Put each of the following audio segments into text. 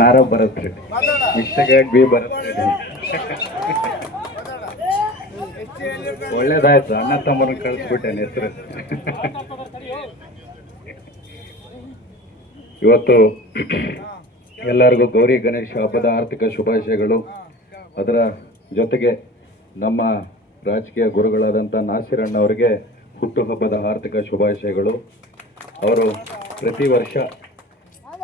ನಾರಾವ್ Bharat Reddy, mistake B Bharat Reddy. ಒಳ್ಳೇದಾಯ್ತು, ಅಣ್ಣ ತಮ್ಮರನ್ನ ಕಳಿಸ್ಬಿಟ್ಟೇನೆ ಹೆಸರು. ಇವತ್ತು ಎಲ್ಲರಿಗೂ ಗೌರಿ ಗಣೇಶ ಹಬ್ಬದ ಆರ್ಥಿಕ ಶುಭಾಶಯಗಳು. ಅದರ ಜೊತೆಗೆ ನಮ್ಮ ರಾಜಕೀಯ ಗುರುಗಳಾದಂಥ ನಾಸಿರ್ ಅಣ್ಣ ಅವರಿಗೆ ಹುಟ್ಟುಹಬ್ಬದ ಆರ್ಥಿಕ ಶುಭಾಶಯಗಳು. ಅವರು ಪ್ರತಿ ವರ್ಷ,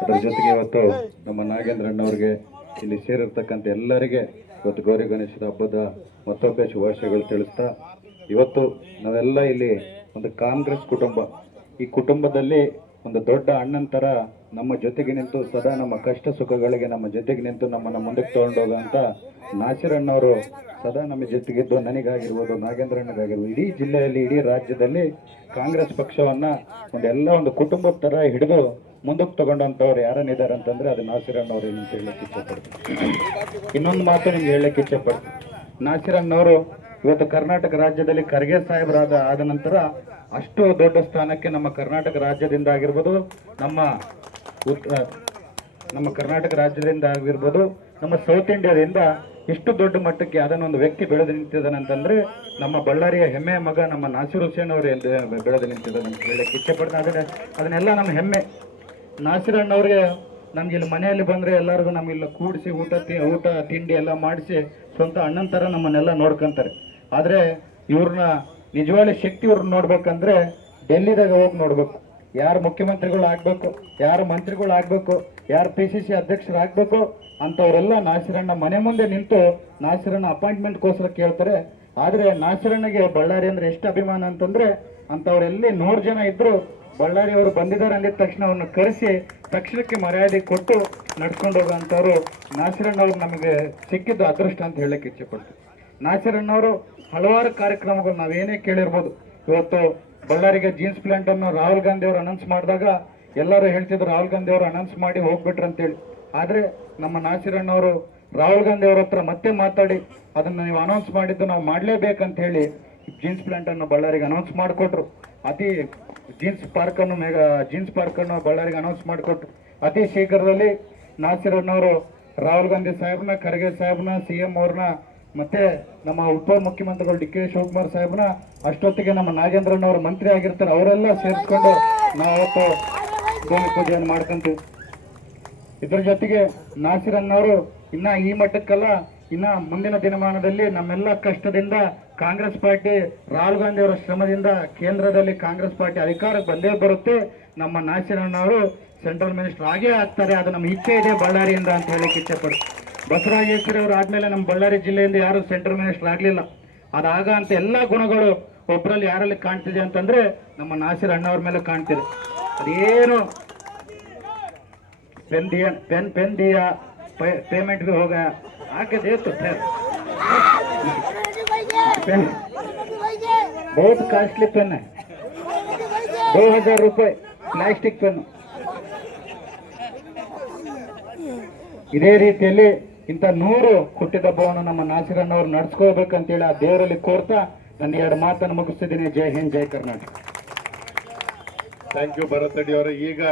ಅದರ ಜೊತೆಗೆ ಇವತ್ತು ನಮ್ಮ ನಾಗೇಂದ್ರಣ್ಣವ್ರಿಗೆ, ಇಲ್ಲಿ ಸೇರಿರ್ತಕ್ಕಂಥ ಎಲ್ಲರಿಗೆ ಇವತ್ತು ಗೌರಿ ಗಣೇಶದ ಹಬ್ಬದ ಮತ್ತೊಮ್ಮೆ ಶುಭಾಶಯಗಳು ತಿಳಿಸ್ತಾ, ಇವತ್ತು ನಾವೆಲ್ಲ ಇಲ್ಲಿ ಒಂದು ಕಾಂಗ್ರೆಸ್ ಕುಟುಂಬ, ಈ ಕುಟುಂಬದಲ್ಲಿ ಒಂದು ದೊಡ್ಡ ಅಣ್ಣನ ಥರ ನಮ್ಮ ಜೊತೆಗೆ ನಿಂತು ಸದಾ ನಮ್ಮ ಕಷ್ಟ ಸುಖಗಳಿಗೆ ನಮ್ಮ ಜೊತೆಗೆ ನಿಂತು ನಮ್ಮನ್ನು ಮುಂದಕ್ಕೆ ತಗೊಂಡೋಗಂತ ನಾಸಿರ್ ಅಣ್ಣವರು ಸದಾ ನಮ್ಮ ಜೊತೆಗಿದ್ದು, ನನಗಾಗಿರ್ಬೋದು, ನಾಗೇಂದ್ರಣ್ಣಗಾಗಿರ್ಬೋದು, ಇಡೀ ಜಿಲ್ಲೆಯಲ್ಲಿ, ಇಡೀ ರಾಜ್ಯದಲ್ಲಿ ಕಾಂಗ್ರೆಸ್ ಪಕ್ಷವನ್ನು ಒಂದು ಕುಟುಂಬದ ಥರ ಹಿಡಿದು ಮುಂದಕ್ಕೆ ತಗೊಂಡಂಥವ್ರು ಯಾರನ್ನಿದ್ದಾರೆ ಅಂತಂದರೆ ಅದು ನಾಸಿರ್ ಅಣ್ಣವ್ರು ಅಂತ ಹೇಳಕ್ಕೆ ಇಚ್ಛೆಪಡ್ತೀನಿ. ಇನ್ನೊಂದು ಮಾತು ನಿಮ್ಗೆ ಹೇಳಕ್ಕೆ ಇಚ್ಛೆಪಡ್ತೀನಿ. ನಾಸಿರ್ ಅಣ್ಣವರು ಇವತ್ತು ಕರ್ನಾಟಕ ರಾಜ್ಯದಲ್ಲಿ ಖರ್ಗೆ ಸಾಹೇಬರಾದ ಆದ ನಂತರ ಅಷ್ಟು ದೊಡ್ಡ ಸ್ಥಾನಕ್ಕೆ ನಮ್ಮ ಕರ್ನಾಟಕ ರಾಜ್ಯದಿಂದ ಆಗಿರ್ಬೋದು, ನಮ್ಮ ಕರ್ನಾಟಕ ರಾಜ್ಯದಿಂದ ಆಗಿರ್ಬೋದು, ನಮ್ಮ ಸೌತ್ ಇಂಡಿಯಾದಿಂದ ಇಷ್ಟು ದೊಡ್ಡ ಮಟ್ಟಕ್ಕೆ ಅದನ್ನೊಂದು ವ್ಯಕ್ತಿ ಬೆಳೆದು ನಿಂತಿದ್ದಾನಂತಂದ್ರೆ ನಮ್ಮ ಬಳ್ಳಾರಿಯ ಹೆಮ್ಮೆಯ ಮಗ ನಮ್ಮ ನಾಸಿರ್ ಹುಸೇನ್ ಅವರು ಬೆಳೆದು ನಿಂತಿದ್ದಾನೆ ಅಂತ ಹೇಳಕ್ಕೆ ಇಚ್ಛೆಪಡ್ತೀನಿ. ಅದನ್ನೆಲ್ಲ ನಮ್ಮ ಹೆಮ್ಮೆ. ನಾಸಿರ್ ಅಣ್ಣವ್ರಿಗೆ ನಮ್ಗೆ ಇಲ್ಲಿ ಮನೆಯಲ್ಲಿ ಬಂದರೆ ಎಲ್ಲರಿಗೂ ನಮಗಿಲ್ಲ ಕೂಡಿಸಿ ಊಟ ತಿಂಡಿ ಎಲ್ಲ ಮಾಡಿಸಿ ಸ್ವಂತ ಅಣ್ಣನ ಥರ ನಮ್ಮನ್ನೆಲ್ಲ ನೋಡ್ಕೊಂತಾರೆ. ಆದರೆ ಇವ್ರನ್ನ ನಿಜವಾಗ್ಲೂ ಶಕ್ತಿ ಇವ್ರನ್ನ ನೋಡ್ಬೇಕಂದ್ರೆ ಡೆಲ್ಲಿದಾಗ ಹೋಗಿ ನೋಡ್ಬೇಕು. ಯಾರು ಮುಖ್ಯಮಂತ್ರಿಗಳು ಆಗಬೇಕು, ಯಾರು ಮಂತ್ರಿಗಳು ಆಗಬೇಕು, ಯಾರು PCC ಅಧ್ಯಕ್ಷರಾಗಬೇಕು ಅಂಥವರೆಲ್ಲ ನಾಸಿರಣ್ಣ ಮನೆ ಮುಂದೆ ನಿಂತು ನಾಸಿರಣ್ಣ ಅಪಾಯಿಂಟ್ಮೆಂಟ್ಗೋಸ್ಕರ ಕೇಳ್ತಾರೆ. ಆದರೆ ನಾಸಿರಣ್ಣಗೆ ಬಳ್ಳಾರಿ ಅಂದರೆ ಎಷ್ಟು ಅಭಿಮಾನ ಅಂತಂದರೆ, ಅಂಥವರೆಲ್ಲಿ 100 ಜನ ಇದ್ದರೂ ಬಳ್ಳಾರಿ ಅವರು ಬಂದಿದ್ದಾರೆ ಅಂದಿದ ತಕ್ಷಣ ಅವ್ರನ್ನ ಕರೆಸಿ ತಕ್ಷಣಕ್ಕೆ ಮರ್ಯಾದೆ ಕೊಟ್ಟು ನಡ್ಕೊಂಡು ಹೋಗೋಂಥವ್ರು ನಾಸಿರಣ್ಣವ್ರು ನಮಗೆ ಸಿಕ್ಕಿದ್ದು ಅದೃಷ್ಟ ಅಂತ ಹೇಳಕ್ಕೆ ಇಚ್ಛೆಪಡ್ತೀವಿ. ನಾಸಿರಣ್ಣವರು ಹಲವಾರು ಕಾರ್ಯಕ್ರಮಗಳು ನಾವೇನೇ ಕೇಳಿರ್ಬೋದು. ಇವತ್ತು ಬಳ್ಳಾರಿಗೆ ಜೀನ್ಸ್ ಪ್ಲಾಂಟ್ ಅನ್ನು ರಾಹುಲ್ ಗಾಂಧಿ ಅವರು ಅನೌನ್ಸ್ ಮಾಡಿದಾಗ ಎಲ್ಲರೂ ಹೇಳ್ತಿದ್ರು ರಾಹುಲ್ ಗಾಂಧಿ ಅವರು ಅನೌನ್ಸ್ ಮಾಡಿ ಹೋಗ್ಬಿಟ್ರು ಅಂತೇಳಿ. ಆದರೆ ನಮ್ಮ ನಾಸಿರಣ್ಣವರು ರಾಹುಲ್ ಗಾಂಧಿ ಅವ್ರ ಹತ್ರ ಮತ್ತೆ ಮಾತಾಡಿ ಅದನ್ನು ನೀವು ಅನೌನ್ಸ್ ಮಾಡಿದ್ದು ನಾವು ಮಾಡಲೇಬೇಕಂತ ಹೇಳಿ ಜೀನ್ಸ್ ಪ್ಲಾಂಟ್ ಅನ್ನು ಬಳ್ಳಾರಿಗೆ ಅನೌನ್ಸ್ ಮಾಡಿಕೊಟ್ರು. ಅತಿ ಜೀನ್ಸ್ ಪಾರ್ಕನ್ನು ಬಳ್ಳಾರಿಗೆ ಅನೌನ್ಸ್ ಮಾಡಿಕೊಟ್ರು. ಅತಿ ಶೀಘ್ರದಲ್ಲಿ ನಾಸಿರಣ್ಣವರು ರಾಹುಲ್ ಗಾಂಧಿ ಸಾಹೇಬ್ನ, ಖರ್ಗೆ ಸಾಹೇಬ್ನ, CM ಅವ್ರನ್ನ, ಮತ್ತೆ ನಮ್ಮ ಉಪ ಮುಖ್ಯಮಂತ್ರಿಗಳು DK ಶಿವಕುಮಾರ್ ಸಾಹೇಬ್ನ, ಅಷ್ಟೊತ್ತಿಗೆ ನಮ್ಮ ನಾಗೇಂದ್ರಣ್ಣವರು ಮಂತ್ರಿ ಆಗಿರ್ತಾರೆ, ಅವರೆಲ್ಲ ಸೇರಿಸ್ಕೊಂಡು ನಾವು ಅವತ್ತು ಭೂಮಿ ಪೂಜೆಯನ್ನು ಮಾಡ್ಕೊಂತೀವಿ. ಇದ್ರ ಜೊತೆಗೆ ನಾಸಿರಣ್ಣವರು ಇನ್ನ ಈ ಮಟ್ಟಕ್ಕಲ್ಲ, ಇನ್ನ ಮುಂದಿನ ದಿನಮಾನದಲ್ಲಿ ನಮ್ಮೆಲ್ಲ ಕಷ್ಟದಿಂದ ಕಾಂಗ್ರೆಸ್ ಪಾರ್ಟಿ, ರಾಹುಲ್ ಗಾಂಧಿ ಅವರ ಶ್ರಮದಿಂದ ಕೇಂದ್ರದಲ್ಲಿ ಕಾಂಗ್ರೆಸ್ ಪಾರ್ಟಿ ಅಧಿಕಾರಕ್ಕೆ ಬಂದೇ ಬರುತ್ತೆ. ನಮ್ಮ ನಾಸಿರಣ್ಣವರು ಸೆಂಟ್ರಲ್ ಮಿನಿಸ್ಟರ್ ಆಗೇ ಆಗ್ತಾರೆ, ಅದು ನಮ್ಮ ಇಚ್ಛೆ ಇದೆ ಬಳ್ಳಾರಿಯಿಂದ ಅಂತ ಹೇಳಕ್ಕೆ ಇಚ್ಛೆಪಡ್ತೀವಿ. ಬಸವರಾಜೇಶ್ವರಿ ಅವರು ಆದ್ಮೇಲೆ ನಮ್ಮ ಬಳ್ಳಾರಿ ಜಿಲ್ಲೆಯಿಂದ ಯಾರು ಸೆಂಟ್ರಲ್ ಮಿನಿಸ್ಟರ್ ಆಗಲಿಲ್ಲ. ಅದಾಗ ಅಂತ ಎಲ್ಲ ಗುಣಗಳು ಒಬ್ಬರಲ್ಲಿ ಯಾರಲ್ಲಿ ಕಾಣ್ತಿದೆ ಅಂತಂದ್ರೆ ನಮ್ಮ ನಾಸಿರ್ ಅಣ್ಣವ್ರ ಮೇಲೆ ಕಾಣ್ತಿದೆ. ಅದೇನು पेन दिया पेमेंट भी हो गया, आके दे तो फिर बहुत कास्टली पेन है, 2000 रुपये प्लास्टिक पेन. ಇದೇ ರೀತಿಯಲ್ಲಿ ಇಂಥ 100 ಹುಟ್ಟಿದಬ್ಬವನ್ನು ನಮ್ಮ ನಾಸಿರಣ್ಣವ್ರು ನಡೆಸ್ಕೋಬೇಕಂತೇಳಿ ಆ ದೇವರಲ್ಲಿ ಕೋರ್ತಾ ನನ್ನ 2 ಮಾತನ್ನು ಮುಗಿಸ್ತಿದ್ದೀನಿ. ಜೈ ಹಿಂದ್, ಜೈ ಕರ್ನಾಟಕ. ಥ್ಯಾಂಕ್ ಯು ಭರತ್ ರೆಡ್ಡಿ ಅವರೇ. ಈಗ